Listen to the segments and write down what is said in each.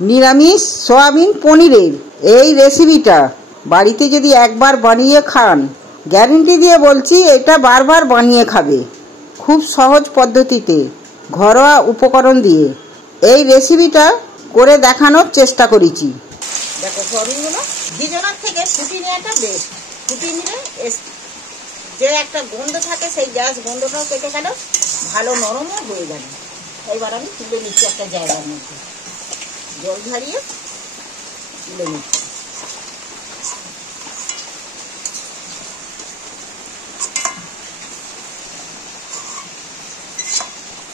নিরামিষ সয়াবিন পনিরের এই রেসিপিটা বাড়িতে যদি একবার বানিয়ে খান, গ্যারেন্টি দিয়ে বলছি এটা বারবার বানিয়ে খাবে। খুব সহজ পদ্ধতিতে ঘরোয়া উপকরণ দিয়ে এই রেসিপিটা করে দেখানোর চেষ্টা করেছি। দেখো সয়াবিনগুলো ভিজানোর থেকে ফুটিয়ে নেওয়াটা বেস্ট। ফুটিয়ে নিলে যে একটা গন্ধ থাকে সেই গ্যাস গন্ধটাও কেটে গেল, ভালো নরমও হয়ে গেল। এবার আমি তুলে নিচ্ছি একটা জায়গার মধ্যে, জল ঝারিয়ে তুলে নিচ্ছি।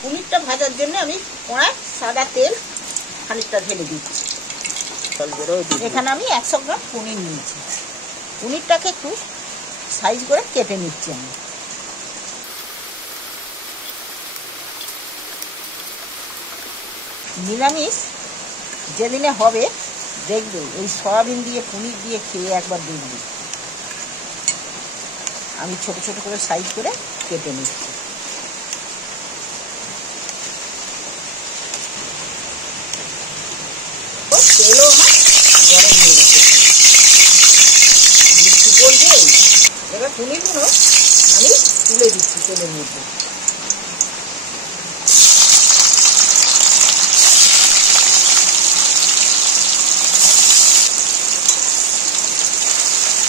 পনিরটা ভাজার জন্য আমি কড়ায় সাদা তেল খানিকটা ঢেলে দিচ্ছি। এখানে আমি 100 গ্রাম পনির নিয়েছি। পনিরটাকে একটু সাইজ করে কেটে নিচ্ছি আমি। নিরামিষ যেদিনে হবে দেখবে এই সয়াবিন দিয়ে পনির দিয়ে খেয়ে একবার দেখবে। আমি ছোট ছোট করে সাইজ করে কেটে নিচ্ছি। তেলও আমার গরম হয়ে গেছে, বৃষ্টি পড়বে। এবার পনিরগুলো আমি তুলে দিচ্ছি তেলের মধ্যে।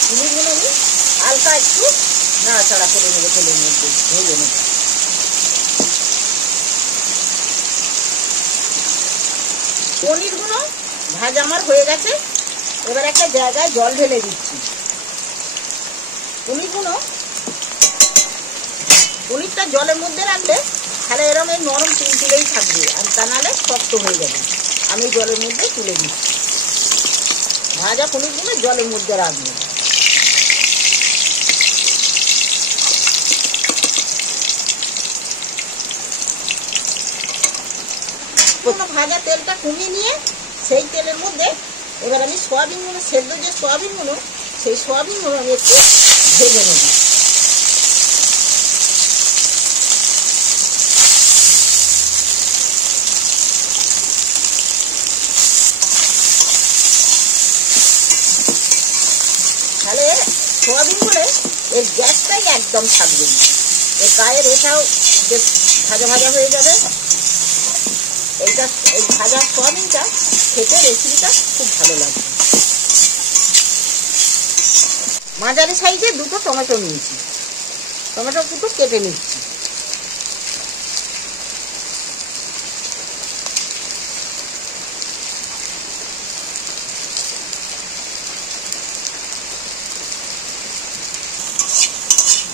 পনিরগুলো আমি হালকা একটু নাড়াচাড়া করে নেবো, তেলের মধ্যে ভেজে নেবো। পনিরগুলো ভাজা আমার হয়ে গেছে। এবার একটা জায়গায় জল ঢেলে দিচ্ছি। পনিরটা জলের মধ্যে রাখলে তাহলে এরকম নরম তুলতুলেই থাকবে, আর তা নাহলে শক্ত হয়ে যাবে। আমি জলের মধ্যে তুলে দিচ্ছি। ভাজা পনিরগুলো জলের মধ্যে রাখবো। ভাজা তেলটা কমিয়ে নিয়ে সেই তেলের মধ্যে এবার আমি সয়াবিনগুলো, সেদ্ধ যে সয়াবিনগুলো, সেই সয়াবিনগুলো আমি একটু ভেজে নেব। তাহলে সয়াবিনগুলো এর গ্যাসটাই একদম থাকবে না, এর গায়ের এটাও বেশ ভাজা ভাজা হয়ে যাবে। এইটা এই ভাজা সয়াবিনটা খেতে রেসিপিটা খুব ভালো লাগবে। মাঝারি সাইজে দুটো টমেটো নিয়েছি, টমেটো দুটো কেটে নিচ্ছি।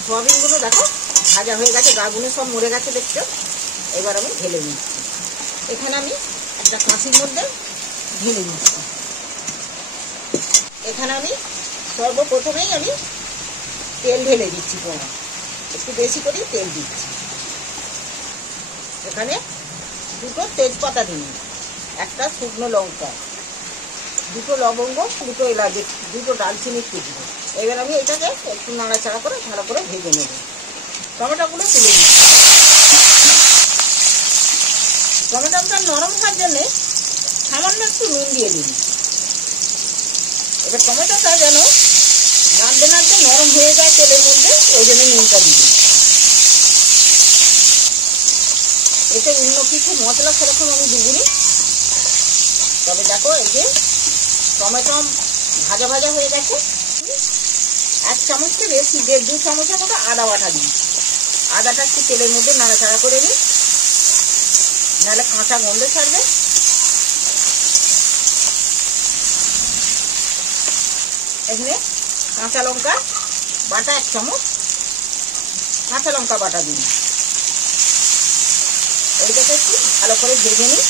সয়াবিনগুলো দেখো ভাজা হয়ে গেছে, গাগুলো সব মরে গেছে দেখছো। এবার আমি ঢেলে নিচ্ছি। এখানে আমি একটা কাঁচির মধ্যে ঢেলে নিচ্ছি। এখানে আমি সর্বপ্রথমেই আমি তেল ঢেলে দিচ্ছি। কড়া একটু বেশি করেই তেল দিচ্ছি। এখানে দুটো তেজপাতা দিই, একটা শুকনো লঙ্কা, দুটো লবঙ্গ, দুটো এলাচ, দুটো দালচিনির টুকরো। এবার আমি এটাকে একটু নাড়াচাড়া করে ভালো করে ভেজে নেব। টমেটোগুলো তুলে দিচ্ছি। টমেটোটা নরম হওয়ার জন্যে সামান্য একটু নুন দিয়ে দিন। এবার টমেটোটা যেন নাড়তে নাড়তে নরম হয়ে যায় তেলের মধ্যে, ওই জন্য নুনটা দিন। এতে অন্য কিছু মশলা সেরকম আমি দিইনি। তবে দেখো এই যে টমেটো ভাজা ভাজা হয়ে গেছে। 1 চামচকে বেশি, 1.5-2 চামচের মতো আদা বাটা দিই। আদাটা একটু তেলের মধ্যে নাড়াচাড়া করে নিই, নাহলে কাঁচা গন্ধ ছাড়বে। এখানে কাঁচা লঙ্কা বাটা 1 চামচ, কাঁচা লঙ্কা বাটা দিন। এইটাকে একটু ভালো করে ভেজে নিই।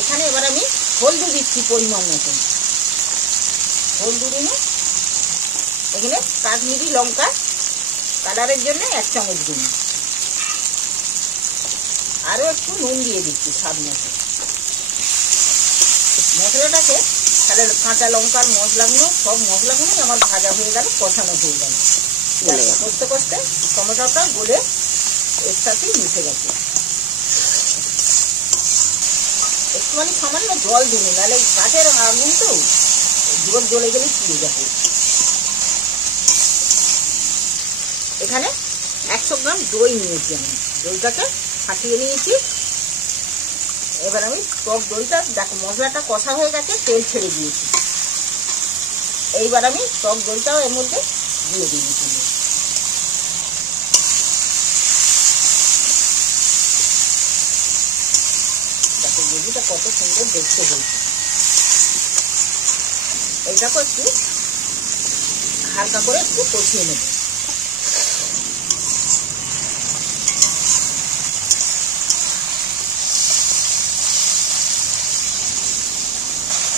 এখানে এবার আমি হলদি দিচ্ছি পরিমাণ মতন। হলদি দিন। এখানে কাশ্মীরি লঙ্কা কালারের জন্য 1 চামচ দিন। আরও একটু নুন দিয়ে দিচ্ছি স্বাদ মতো। মশলাটাকে তাহলে কাঁচা লঙ্কার মশলাগুলো, সব মশলাগুলোই আমার ভাজা হয়ে গেল, কষানো হয়ে গেল। কষতে কষতে টমেটোটা গলে এর সাথেই মিশে গেছে। একটুখানি সামান্য জল দিন, নাহলে কাঠের আগুন তো জোর জ্বলে গেলে পুড়ে যাবে। এখানে 100 গ্রাম দই নিয়েছি আমি, দইটাকে ফাটিয়ে নিয়েছি। এবার আমি টক দইটা, দেখো মশলাটা কষা হয়ে গেছে, তেল ছেড়ে দিয়েছি। এইবার আমি টক দইটাও এর মধ্যে দিয়ে দিয়েছি। দেখো গ্রেভিটা কত সুন্দর দেখতে হয়েছে। এইটাকে একটু হালকা করে একটু কষিয়ে নেব।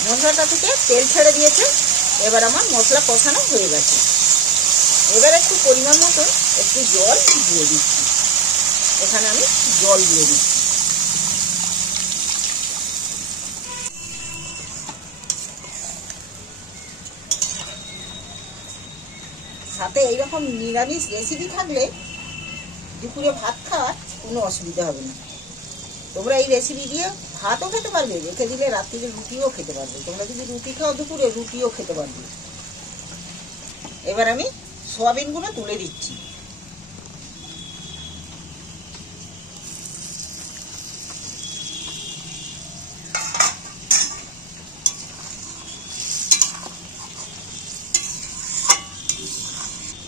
মশলাটা থেকে তেল ছেড়ে দিয়েছে। এবার আমার মশলা কষানো হয়ে গেছে। এবার একটু পরিমাণ মতন একটু জল দিয়ে দিচ্ছি। এখানে আমি জল দিয়ে দিচ্ছি। সাথে এইরকম নিরামিষ রেসিপি থাকলে দুপুরে ভাত খাওয়ার কোনো অসুবিধা হবে না। তোমরা এই রেসিপি দিয়ে ভাতও খেতে পারবে, রেখে দিলে রাত্রিরে রুটিও খেতে পারবে। তোমরা যদি রুটি খাও দুপুরে, রুটিও খেতে পারবে। এবার আমি সয়াবিনগুলো তুলে দিচ্ছি।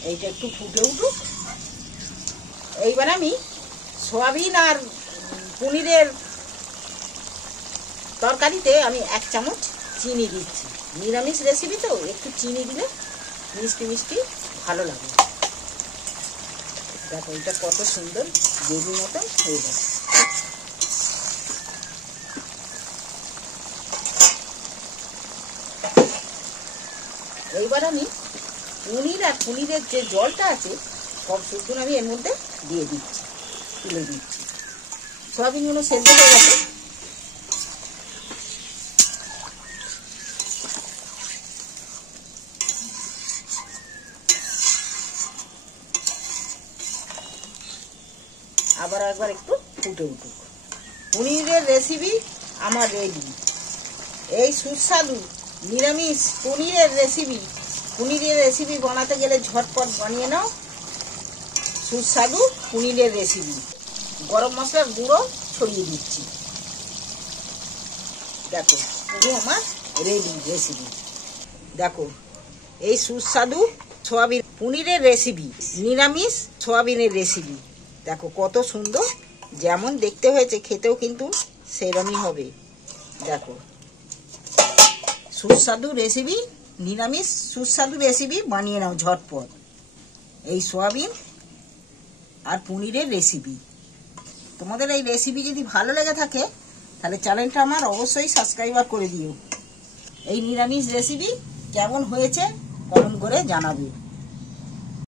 এইটা একটু ফুটে উঠুক। এইবার আমি সয়াবিন আর পনিরের তরকারিতে আমি 1 চামচ চিনি দিচ্ছি। নিরামিষ রেসিপি তো একটু চিনি দিলে মিষ্টি মিষ্টি ভালো লাগে। দেখো এটা কত সুন্দর গ্রেভি মতো হয়ে গেছে। এইবার আমি পনির আর পনিরের যে জলটা আছে সব শুদ্ধ আমি এর মধ্যে দিয়ে দিচ্ছি, তুলে দিচ্ছি। সয়াবিনগুলো সেদ্ধ হয়ে গেছে। আবার একবার একটু ফুটে উঠুক। পনিরের রেসিপি আমার রেডি। এই সুস্বাদু নিরামিষ পনিরের রেসিপি বানাতে গেলে ঝটপট বানিয়ে নাও। সুস্বাদু পনিরের রেসিপি। গরম মশলার গুঁড়ো ছড়িয়ে দিচ্ছি। দেখো পুরো আমার রেডি রেসিপি। দেখো এই সুস্বাদু সয়াবিন পনিরের রেসিপি, নিরামিষ সয়াবিনের রেসিপি। দেখো কত সুন্দর, যেমন দেখতে হয়েছে খেতেও কিন্তু সেরকমই হবে। দেখো সুস্বাদু রেসিপি, নিরামিষ সুস্বাদু রেসিপি বানিয়ে নাও ঝটপট। এই সয়াবিন আর পনিরের রেসিপি। তোমাদের এই রেসিপি যদি ভালো লেগে থাকে তাহলে চ্যানেলটা আমার অবশ্যই সাবস্ক্রাইব করে দিও। এই নিরামিষ রেসিপি কেমন হয়েছে কমেন্ট করে জানাবে।